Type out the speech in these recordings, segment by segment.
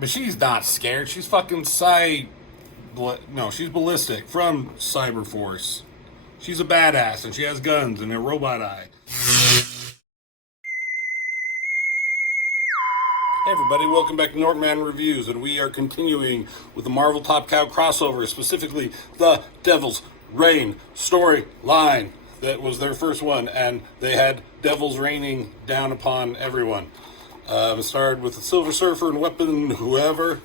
But she's not scared. She's fucking no, she's Ballistic from Cyberforce. She's a badass, and she has guns and a robot eye. Hey everybody, welcome back to Northman Reviews, and we are continuing with the Marvel Top Cow crossover, specifically the Devil's Reign storyline. That was their first one, and they had devils raining down upon everyone. It started with the Silver Surfer and Weapon Whoever,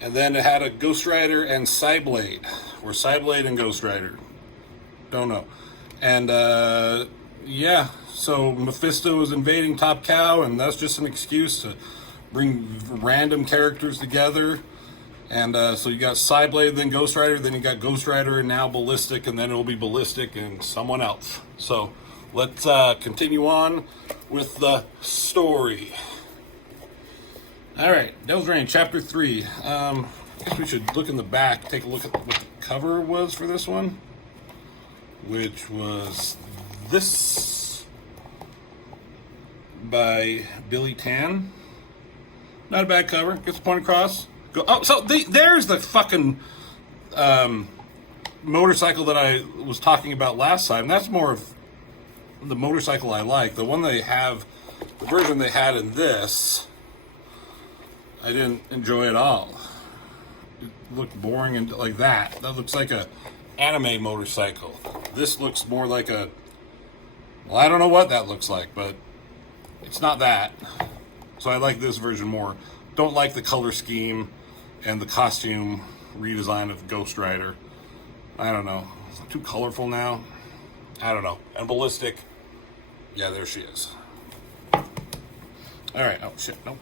and then it had a Ghost Rider and Cyblade, or Cyblade and Ghost Rider. Don't know. And yeah, so Mephisto is invading Top Cow, and that's just an excuse to bring random characters together. And so you got Cyblade, then Ghost Rider, then you got Ghost Rider, and now Ballistic, and then it'll be Ballistic and someone else. So let's continue on with the story. All right, Devil's Reign, Chapter 3. I guess we should look in the back, take a look at what the cover was for this one, which was this by Billy Tan. Not a bad cover. Gets the point across. Go. Oh, so there's the fucking motorcycle that I was talking about last time. That's more of the motorcycle I like. The one they have, the version they had in this, I didn't enjoy at all. It looked boring and like that. That looks like a anime motorcycle. This looks more like a, well, I don't know what that looks like, but it's not that. So I like this version more. Don't like the color scheme and the costume redesign of Ghost Rider. I don't know. It's too colorful now. I don't know. And Ballistic, yeah, there she is. All right. Oh, shit. Nope.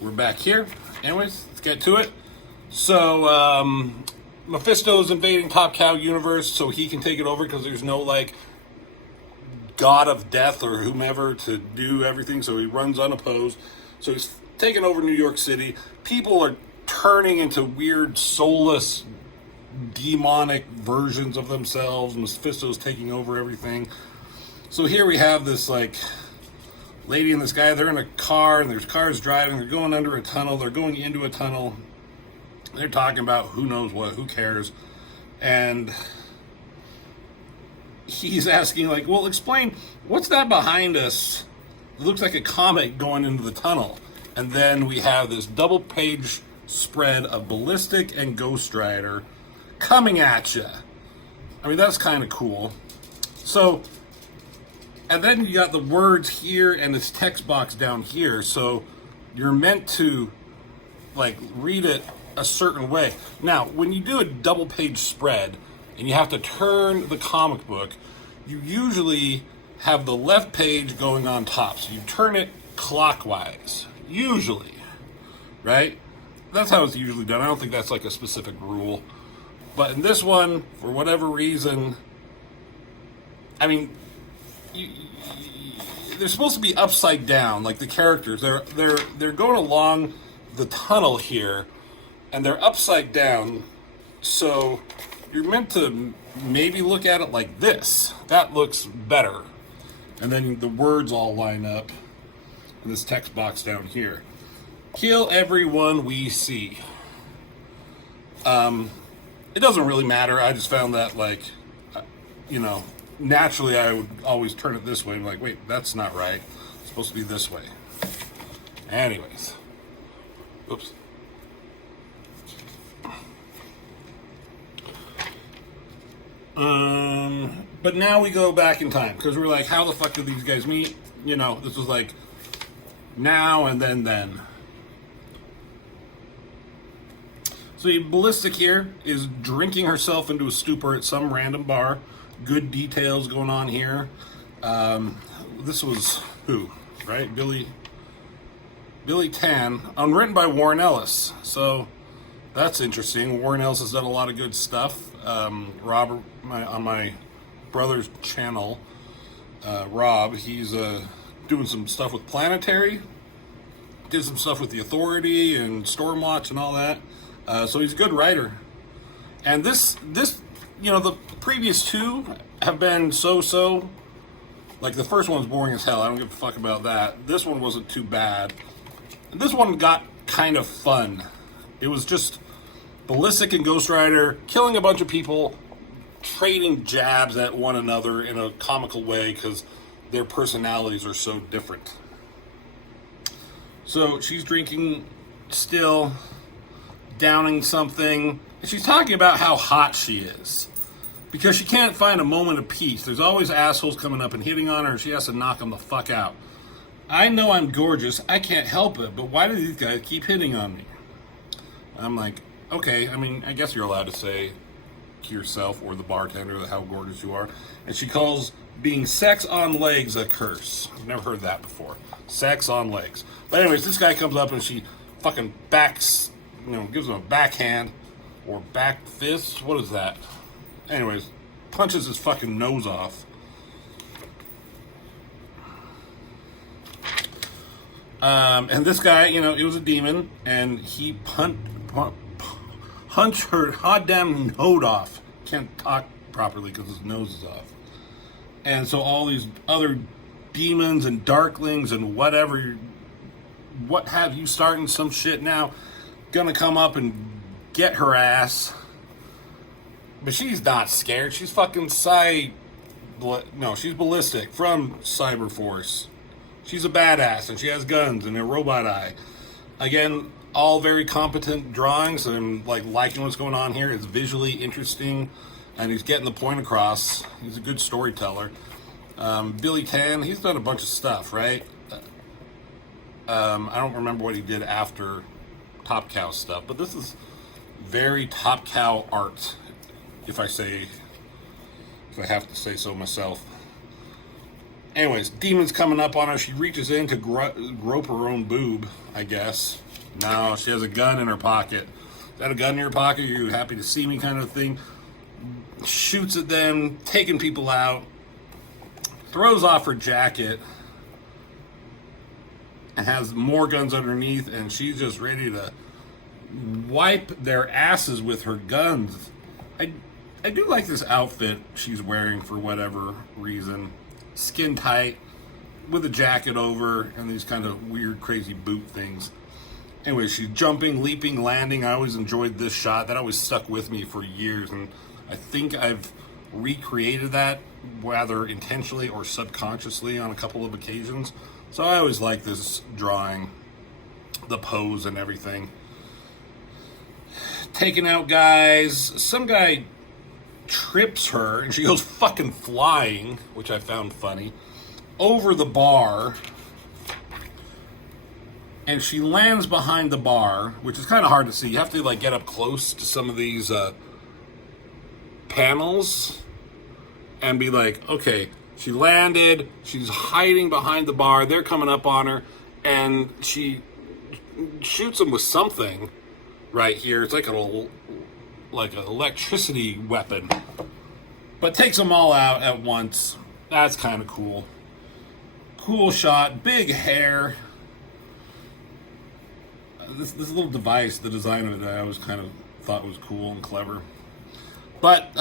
We're back here. Anyways, let's get to it. So, Mephisto's invading Top Cow universe so he can take it over because there's no, like, god of death or whomever to do everything, so he runs unopposed. So he's taking over New York City. People are turning into weird, soulless, demonic versions of themselves. Mephisto's taking over everything. So here we have this, like, lady and this guy. They're in a car, and there's cars driving. They're going under a tunnel. They're going into a tunnel. They're talking about who knows what, who cares. And he's asking, like, well, explain, what's that behind us? It looks like a comet going into the tunnel. And then we have this double-page spread of Ballistic and Ghost Rider coming at you. I mean, that's kind of cool. So, and then you got the words here and this text box down here. So you're meant to, like, read it a certain way. Now, when you do a double-page spread and you have to turn the comic book, you usually have the left page going on top. So you turn it clockwise, usually, right? That's how it's usually done. I don't think that's like a specific rule. But in this one, for whatever reason, I mean, they're supposed to be upside down, like the characters. They're going along the tunnel here, and they're upside down. So you're meant to maybe look at it like this. That looks better. And then the words all line up in this text box down here. Kill everyone we see. It doesn't really matter. I just found that, like, you know, naturally I would always turn it this way. I'm like, wait, that's not right. It's supposed to be this way. Anyways. Oops. But now we go back in time because we're like, how the fuck did these guys meet? You know, this was like now and then. So Ballistic here is drinking herself into a stupor at some random bar. Good details going on here. This was who, right? Billy Tan, written by Warren Ellis. So that's interesting. Warren Ellis has done a lot of good stuff. Rob, on my brother's channel, Rob, he's doing some stuff with Planetary. Did some stuff with the Authority and Stormwatch and all that. So he's a good writer. And this, you know, the previous two have been so. Like, the first one's boring as hell. I don't give a fuck about that. This one wasn't too bad. This one got kind of fun. It was just Ballistic and Ghost Rider killing a bunch of people, trading jabs at one another in a comical way because their personalities are so different. So she's drinking still, downing something, and she's talking about how hot she is. Because she can't find a moment of peace. There's always assholes coming up and hitting on her, and she has to knock them the fuck out. I know I'm gorgeous, I can't help it, but why do these guys keep hitting on me? I'm like, okay, I mean, I guess you're allowed to say to yourself or the bartender how gorgeous you are. And she calls being sex on legs a curse. I've never heard that before. Sex on legs. But anyways, this guy comes up and she fucking backs, gives him a backhand or back fist. What is that? Anyways, punches his fucking nose off. And this guy, it was a demon, and he punched her goddamn nose off. Can't talk properly because his nose is off. And so all these other demons and darklings and whatever, what have you, starting some shit now, gonna come up and get her ass. But she's not scared. She's fucking she's Ballistic from Cyberforce. She's a badass, and she has guns and a robot eye. Again, all very competent drawings, and I'm liking what's going on here. It's visually interesting, and he's getting the point across. He's a good storyteller. Billy Tan, he's done a bunch of stuff, right? I don't remember what he did after Top Cow stuff, but this is very Top Cow art, if I have to say so myself. Anyways, demon's coming up on her. She reaches in to grope her own boob, I guess. No, she has a gun in her pocket. Is that a gun in your pocket? Are you happy to see me kind of thing? Shoots at them, taking people out. Throws off her jacket. And has more guns underneath. And she's just ready to wipe their asses with her guns. I do like this outfit she's wearing for whatever reason. Skin tight, with a jacket over, and these kind of weird, crazy boot things. Anyway, she's jumping, leaping, landing. I always enjoyed this shot. That always stuck with me for years, and I think I've recreated that, whether intentionally or subconsciously, on a couple of occasions. So I always like this drawing, the pose and everything. Taking out guys. Some guy trips her, and she goes fucking flying, which I found funny, over the bar, and she lands behind the bar, which is kind of hard to see. You have to get up close to some of these panels and be like, okay, she landed, she's hiding behind the bar, they're coming up on her, and she shoots them with something right here. It's like an electricity weapon, but takes them all out at once. That's kind of cool. Cool shot, big hair. This little device, the design of it, I always kind of thought was cool and clever. But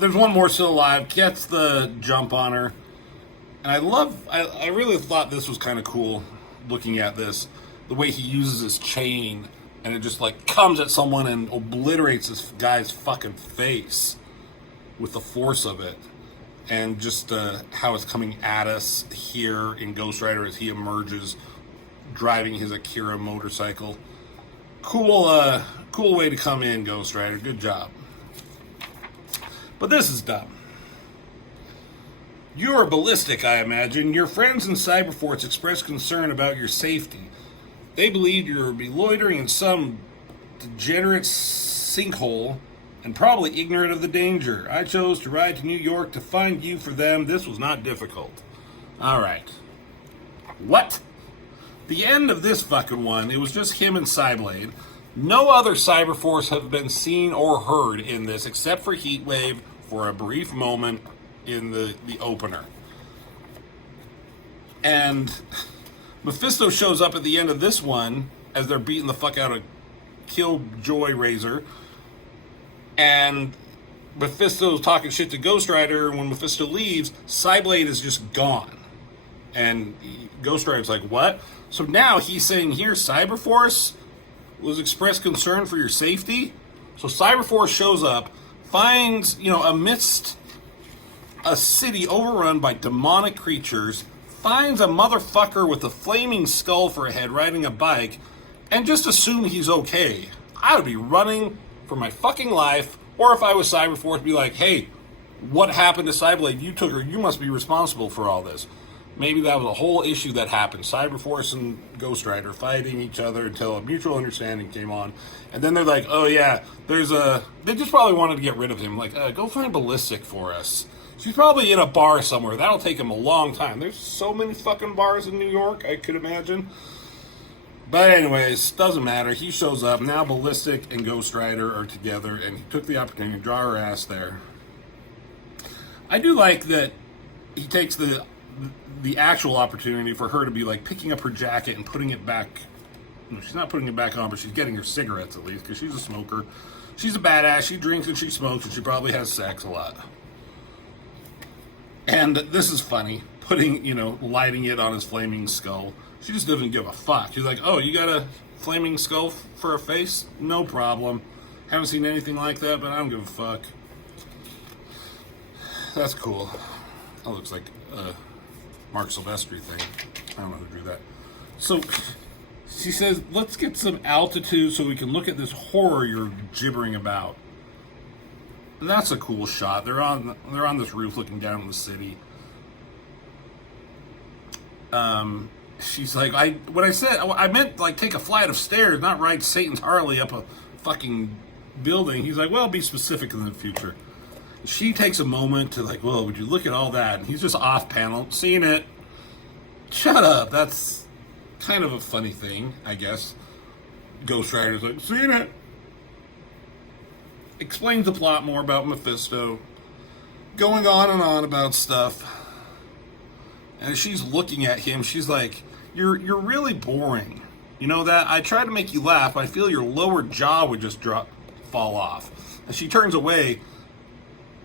there's one more still alive, gets the jump on her, and I really thought this was kind of cool. Looking at this, the way he uses his chain, and it just comes at someone and obliterates this guy's fucking face with the force of it. And just how it's coming at us here in Ghost Rider as he emerges, driving his Akira motorcycle. Cool way to come in, Ghost Rider. Good job. But this is dumb. You're Ballistic, I imagine. Your friends in Cyberforce expressed concern about your safety. They believed you would be loitering in some degenerate sinkhole and probably ignorant of the danger. I chose to ride to New York to find you for them. This was not difficult. Alright. What? The end of this fucking one, it was just him and Cyblade. No other Cyberforce have been seen or heard in this except for Heatwave for a brief moment in the opener. And Mephisto shows up at the end of this one as they're beating the fuck out of Killjoy Razor. And Mephisto's talking shit to Ghost Rider. When Mephisto leaves, Cyblade is just gone. And Ghost Rider's like, what? So now he's saying, here, Cyberforce, was expressed concern for your safety. So Cyberforce shows up, finds, amidst a city overrun by demonic creatures, finds a motherfucker with a flaming skull for a head riding a bike, and just assume he's okay. I would be running for my fucking life, or if I was Cyberforce, be like, hey, what happened to Cyberblade? You took her. You must be responsible for all this. Maybe that was a whole issue that happened. Cyberforce and Ghost Rider fighting each other until a mutual understanding came on. And then they're like, oh yeah, they just probably wanted to get rid of him. Like, go find Ballistic for us. She's probably in a bar somewhere. That'll take him a long time. There's so many fucking bars in New York, I could imagine. But anyways, doesn't matter. He shows up. Now Ballistic and Ghost Rider are together, and he took the opportunity to draw her ass there. I do like that he takes the actual opportunity for her to be like picking up her jacket and putting it back. No, she's not putting it back on, but she's getting her cigarettes at least, because she's a smoker. She's a badass. She drinks and she smokes, and she probably has sex a lot. And this is funny, lighting it on his flaming skull. She just doesn't give a fuck. She's like, oh, you got a flaming skull for a face? No problem. Haven't seen anything like that, but I don't give a fuck. That's cool. That looks like a Mark Silvestri thing. I don't know who drew that. So she says, let's get some altitude so we can look at this horror you're gibbering about. And that's a cool shot. They're on this roof looking down at the city. She's like, I meant like take a flight of stairs, not ride Satan's Harley up a fucking building. He's like, well, be specific in the future. She takes a moment to like, well, would you look at all that? And he's just off panel, seeing it. Shut up. That's kind of a funny thing, I guess. Ghost Rider's like, seeing it. Explains the plot more about Mephisto. Going on and on about stuff. And as she's looking at him, she's like, you're really boring. You know that? I tried to make you laugh, but I feel your lower jaw would just fall off. And she turns away.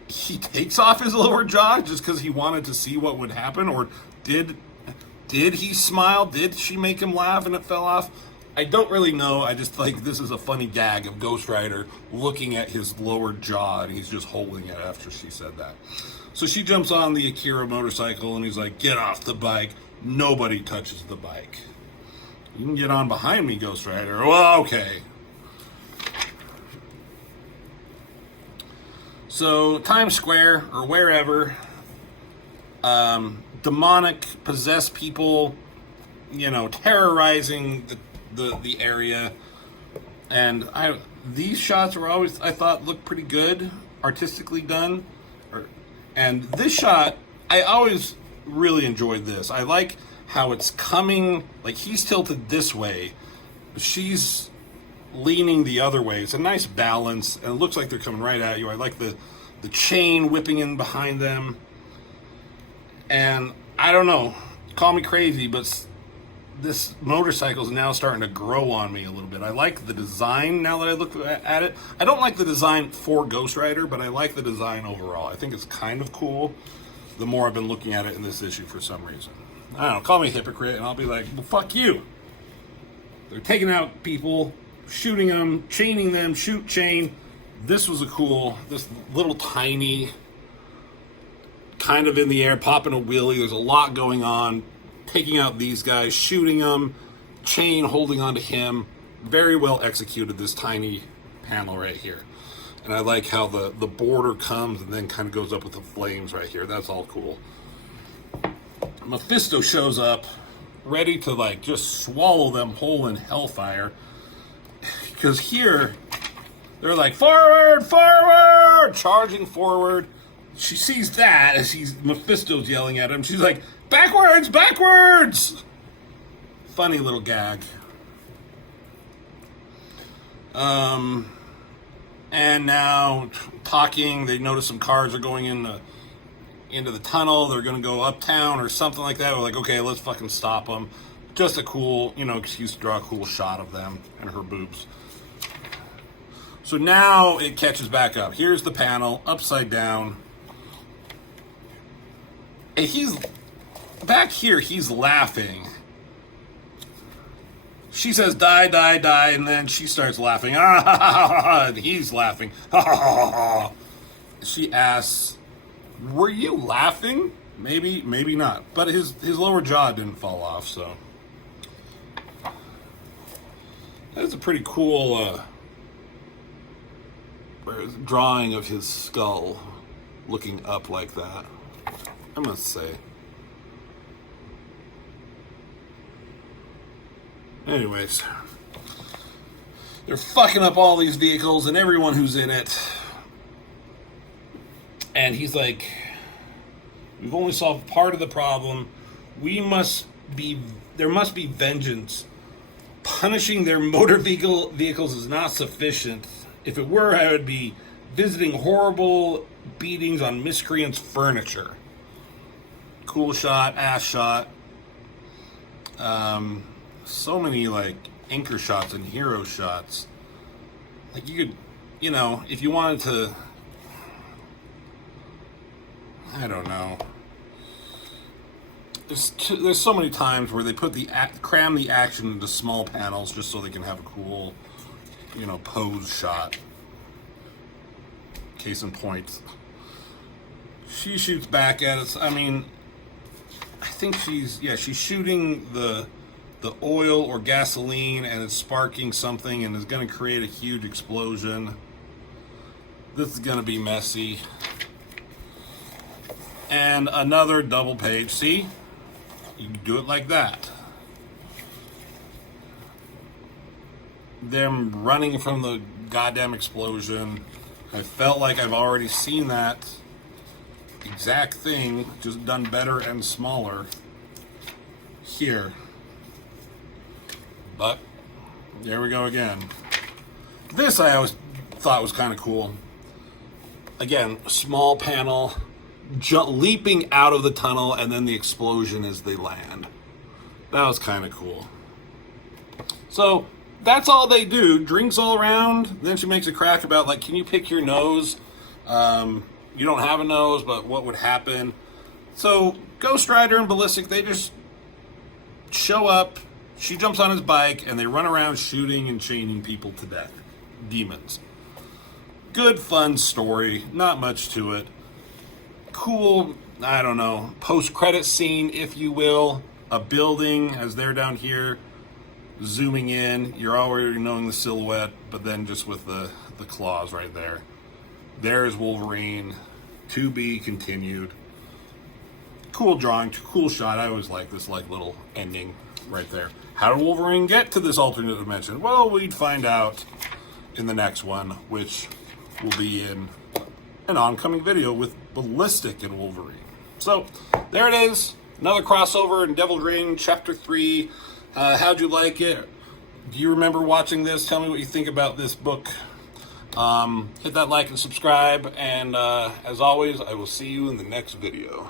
He takes off his lower jaw just because he wanted to see what would happen? Or did he smile? Did she make him laugh and it fell off? I don't really know. I just like this is a funny gag of Ghost Rider looking at his lower jaw and he's just holding it after she said that. So she jumps on the Akira motorcycle and he's like, get off the bike. Nobody touches the bike. You can get on behind me, Ghost Rider. Well, okay. So Times Square or wherever, demonic possessed people, terrorizing the area, and these shots were always, I thought, looked pretty good, artistically done. And this shot, I always really enjoyed this. I like how it's coming, like he's tilted this way, she's leaning the other way. It's a nice balance, and it looks like they're coming right at you. I like the chain whipping in behind them. And I don't know, call me crazy, but this motorcycle is now starting to grow on me a little bit. I like the design now that I look at it. I don't like the design for Ghost Rider, but I like the design overall. I think it's kind of cool the more I've been looking at it in this issue for some reason. I don't know, call me a hypocrite, and I'll be like, well, fuck you. They're taking out people, shooting them, chaining them, shoot, chain. This was this little tiny, kind of in the air, popping a wheelie. There's a lot going on. Taking out these guys, shooting them, chain holding onto him. Very well executed, this tiny panel right here. And I like how the border comes and then kind of goes up with the flames right here. That's all cool. Mephisto shows up, ready to like just swallow them whole in hellfire. Because here, they're like, forward, forward, charging forward. She sees that as Mephisto's yelling at him. She's like, backwards, backwards! Funny little gag. And now, talking, they notice some cars are going into the tunnel. They're going to go uptown or something like that. We're like, okay, let's fucking stop them. Just a cool, excuse to draw a cool shot of them and her boobs. So now it catches back up. Here's the panel, upside down. And back here, he's laughing. she says, die, die, die, and then she starts laughing. Ah, ha, ha, ha, ha, and he's laughing. Ha, ha, ha, ha. She asks, were you laughing? Maybe, maybe not. But his lower jaw didn't fall off, so. That's a pretty cool drawing of his skull looking up like that, I must say. Anyways, they're fucking up all these vehicles and everyone who's in it. And he's like, we've only solved part of the problem. There must be vengeance. Punishing their motor vehicles is not sufficient. If it were, I would be visiting horrible beatings on miscreants' furniture. Cool shot, ass shot. So many, like, anchor shots and hero shots. Like, you could, if you wanted to, I don't know. There's so many times where they put cram the action into small panels just so they can have a cool, pose shot. Case in point. She shoots back at us. I mean, I think she's shooting the oil or gasoline, and it's sparking something and is going to create a huge explosion. This is going to be messy. And another double page. See? You can do it like that. Them running from the goddamn explosion. I felt like I've already seen that exact thing, just done better and smaller here. But there we go again. This I always thought was kind of cool. Again, small panel, leaping out of the tunnel, and then the explosion as they land. That was kind of cool. So that's all they do. Drinks all around. Then she makes a crack about, like, can you pick your nose? You don't have a nose, but what would happen? So Ghost Rider and Ballistic, they just show up. She jumps on his bike, and they run around shooting and chaining people to death. Demons. Good, fun story. Not much to it. Cool, I don't know, post-credit scene, if you will. A building, as they're down here, zooming in. You're already knowing the silhouette, but then just with the claws right there. There's Wolverine. To be continued. Cool drawing, cool shot. I always like this little ending right there. How did Wolverine get to this alternate dimension? Well, we'd find out in the next one, which will be in an oncoming video with Ballistic and Wolverine. So, there it is. Another crossover in Devil's Reign, Chapter 3. How'd you like it? Do you remember watching this? Tell me what you think about this book. Hit that like and subscribe. And as always, I will see you in the next video.